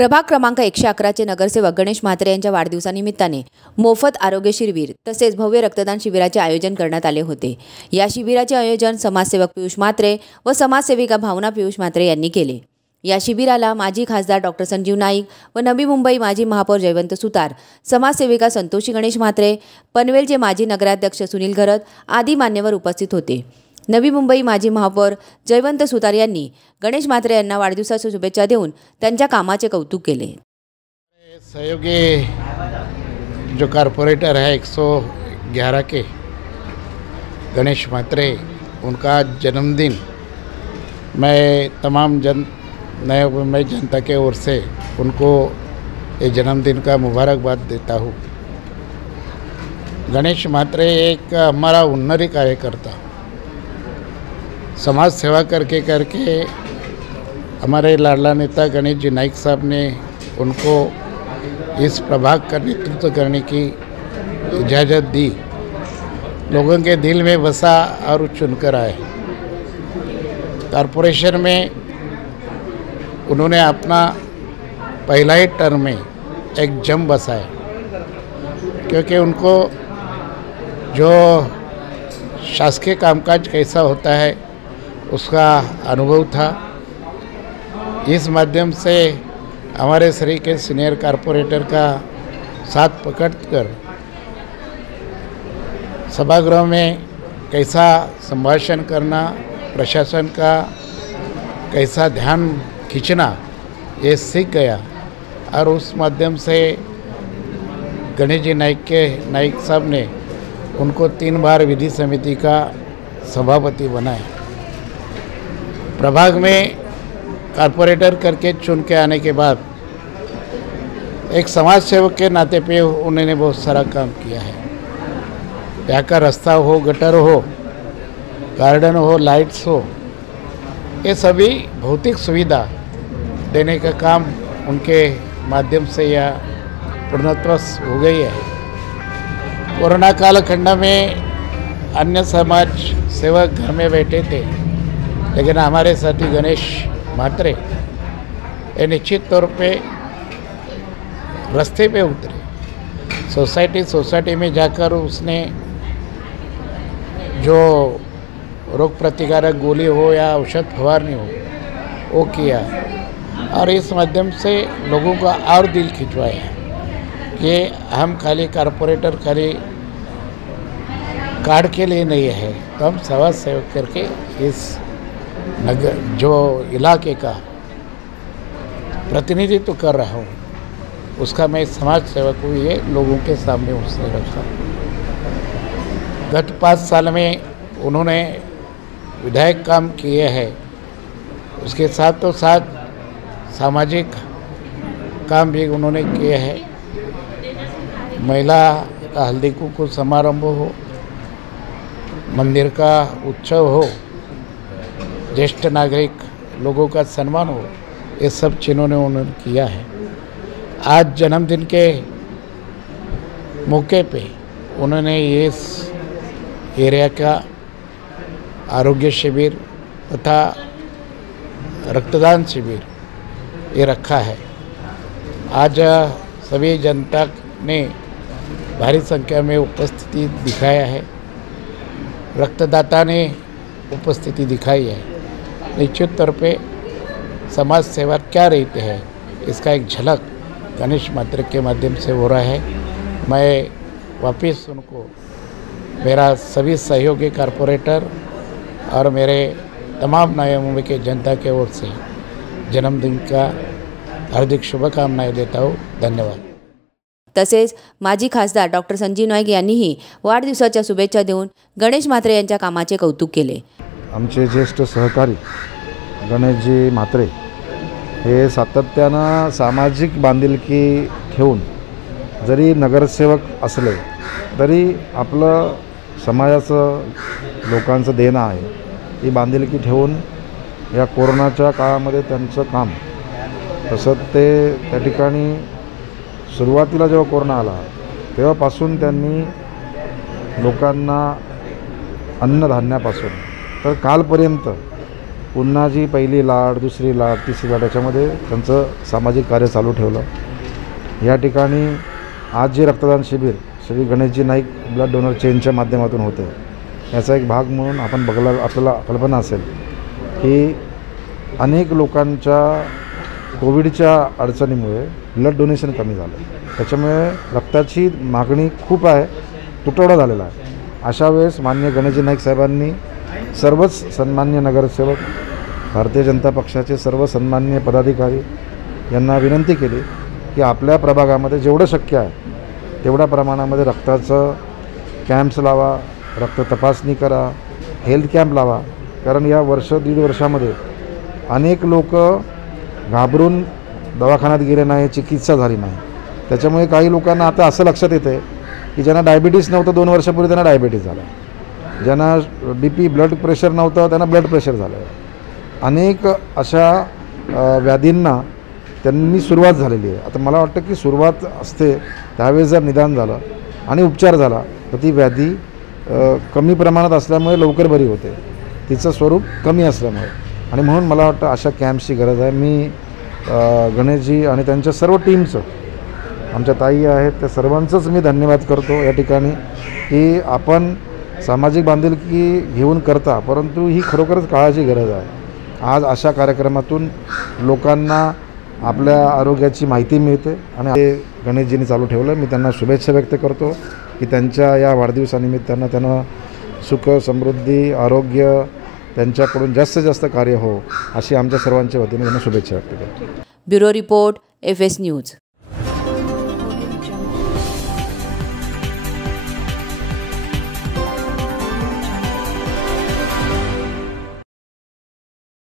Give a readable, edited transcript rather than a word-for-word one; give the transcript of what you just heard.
प्रभाग क्रमांक 111चे नगरसेवक गणेश म्हात्रे यांच्या वाढदिवसानिमित्ताने मोफत आरोग्य शिबिर तसेच भव्य रक्तदान शिबिराचे आयोजन करण्यात आले होते। या शिबिराचे आयोजन समाजसेवक पियुष म्हात्रे व समाजसेविका भावना पियुष म्हात्रे यांनी केले। या शिबिराला माजी खासदार डॉक्टर संजीव नाईक व नवी मुंबई माजी महापौर जयवंत सुतार, समाजसेविका संतोषी गणेश म्हात्रे, पनवेलचे माजी नगराध्यक्ष सुनील घरत आदी मान्यवर उपस्थित होते। नवी मुंबई माजी महापौर जयवंत सुतार यांनी गणेश म्हात्रे यांना वाढदिवसाच्या शुभेच्छा देऊन त्यांच्या कामाचे कौतुक केले। सहयोगी जो कारपोरेटर है 111 के गणेश म्हात्रे, उनका जन्मदिन मैं तमाम नए मुंबई जनता के ओर से उनको ये जन्मदिन का मुबारकबाद देता हूँ। गणेश म्हात्रे एक हमारा हुनरी कार्यकर्ता, समाज सेवा करके हमारे लाडला नेता गणेश जी नाइक साहब ने उनको इस प्रभाग का नेतृत्व करने की इजाज़त दी। लोगों के दिल में बसा और चुनकर आए। कॉरपोरेशन में उन्होंने अपना पहला ही टर्म में एक जम बसाया, क्योंकि उनको जो शासकीय कामकाज कैसा होता है उसका अनुभव था। इस माध्यम से हमारे शहर के सीनियर कारपोरेटर का साथ पकड़कर सभागृह में कैसा संभाषण करना, प्रशासन का कैसा ध्यान खींचना, ये सीख गया। और उस माध्यम से गणेश जी नाइक साहब ने उनको 3 बार विधि समिति का सभापति बनाया। प्रभाग में कारपोरेटर करके चुन के आने के बाद एक समाज सेवक के नाते पे उन्होंने बहुत सारा काम किया है। यहाँ का रास्ता हो, गटर हो, गार्डन हो, लाइट्स हो, ये सभी भौतिक सुविधा देने का काम उनके माध्यम से यह पूर्णत्व हो गई है। कोरोना कालखंड में अन्य समाज सेवक घर में बैठे थे, लेकिन हमारे साथी गणेश म्हात्रे ये निश्चित तौर पे रास्ते पे उतरे। सोसाइटी में जाकर उसने जो रोग प्रतिकारक गोली हो या औषध फवारनी हो वो किया, और इस माध्यम से लोगों का और दिल खिंचवाया कि हम खाली कारपोरेटर खाली कार्ड के लिए नहीं है, तो हम समाज सेवक करके इस नगर जो इलाके का प्रतिनिधित्व कर रहा हूँ उसका मैं समाज सेवक हूँ, ये लोगों के सामने उसने रखा। गत 5 साल में उन्होंने विधायक काम किए हैं, उसके साथ सामाजिक काम भी उन्होंने किए हैं। महिला का हल्दी कुमकुम समारंभ हो, मंदिर का उत्सव हो, ज्येष्ठ नागरिक लोगों का सम्मान हो, ये सब चीज़ों ने उन्होंने किया है। आज जन्मदिन के मौके पे उन्होंने इस एरिया का आरोग्य शिविर तथा रक्तदान शिविर ये रखा है। आज सभी जनता ने भारी संख्या में उपस्थिति दिखाया है, रक्तदाता ने उपस्थिति दिखाई है। निश्चित तौर पे समाज सेवा क्या रहती है इसका एक झलक गणेश म्हात्रे के माध्यम से हो रहा है। मैं वापस उनको मेरा सभी सहयोगी कारपोरेटर और मेरे तमाम नए मुंबई के जनता के ओर से जन्मदिन का हार्दिक शुभकामनाएं देता हूँ। धन्यवाद। तसेच माजी खासदार डॉक्टर संजीव नाईक यांनीही वाढदिवसाच्या शुभेच्छा देऊन गणेश म्हात्रे यांच्या कामाचे कौतुक केले। आमचे ज्येष्ठ सहकारी गणेशजी म्हात्रे हे सातत्यानं सामाजिक बांधिलकी ठेवून जरी नगरसेवक असले तरी आपलं समाजाचं लोकांचं देणं आहे, ही बांधिलकी ठेवून या कोरोनाच्या काळामध्ये त्यांचं काम, तसंच ते त्या ठिकाणी सुरुवातीला जेव्हा कोरोना आला तेव्हापासून त्यांनी लोकांना अन्नधान्यापासून तर कालपर्यंत पुन्हा जी पहिली लाट, दुसरी लाट, तिसरी लाट याच्यामध्ये त्यांचं सामाजिक कार्य चालू ठेवलं। या ठिकाणी आज जे रक्तदान शिबिर श्री गणेशजी नाईक ब्लड डोनर चेनच्या माध्यमातून होते, याचा एक भाग म्हणून आपण आपल्याला कल्पना असेल की अनेक लोकांच्या कोविडच्या अडचणीमुळे ब्लड डोनेशन कमी झालं, त्याच्यामुळे रक्ताची मागणी खूप आहे, तुटवडा झालेला आहे। अशा वेळेस माननीय गणेशजी नाईक साहेबांनी सर्वच सन्मान्य नगरसेवक, भारतीय जनता पक्षाचे सर्व सन्मान्य पदाधिकारी यांना विनंती केली की आपल्या प्रभागामध्ये जेवढं शक्य आहे तेवढ्या प्रमाणामध्ये रक्ताचं कॅम्प्स लावा, रक्त तपासणी करा, हेल्थ कॅम्प लावा। कारण या दीड वर्षामध्ये अनेक लोक घाबरून दवाखान्यात गेले नाही, चिकित्सा झाली नाही। त्याच्यामुळे काही लोकांना आता असं लक्षात येतं आहे की ज्यांना डायबिटीस नव्हतं 2 वर्षापूर्वी त्यांना डायबिटीस झाला, ज्यांना BP ब्लड प्रेशर नव्हतं त्यांना ब्लड प्रेशर झालं। अनेक अशा व्याधींना त्यांनी सुरुवात झालेली आहे। आता मला वाटतं की सुरुवात असते त्यावेळेस जर निदान झालं आणि उपचार झाला तर ती व्याधी कमी प्रमाणात असल्यामुळे लवकर बरी होते, तिचं स्वरूप कमी असल्यामुळे, आणि म्हणून मला वाटतं अशा कॅम्प्सची गरज आहे। मी गणेशजी आणि त्यांच्या सर्व टीमचं, आमच्या ताई आहेत त्या सर्वांचंच मी धन्यवाद करतो या ठिकाणी की आपण सामाजिक बांधिलकी घेऊन करता, परंतु ही खरोखरच काळाची गरज आहे। आज अशा कार्यक्रमातून लोकांना आपल्या आरोग्याची माहिती मिळते आणि ते गणेशजींनी चालू ठेवलं। मी त्यांना शुभेच्छा व्यक्त करतो की त्यांच्या या वाढदिवसानिमित्तानं त्यांना सुख, समृद्धी, आरोग्य त्यांच्याकडून जास्तीत जास्त कार्य हो, अशी आमच्या सर्वांच्या वतीने त्यांना शुभेच्छा व्यक्त करतो। Bureau report, FS news.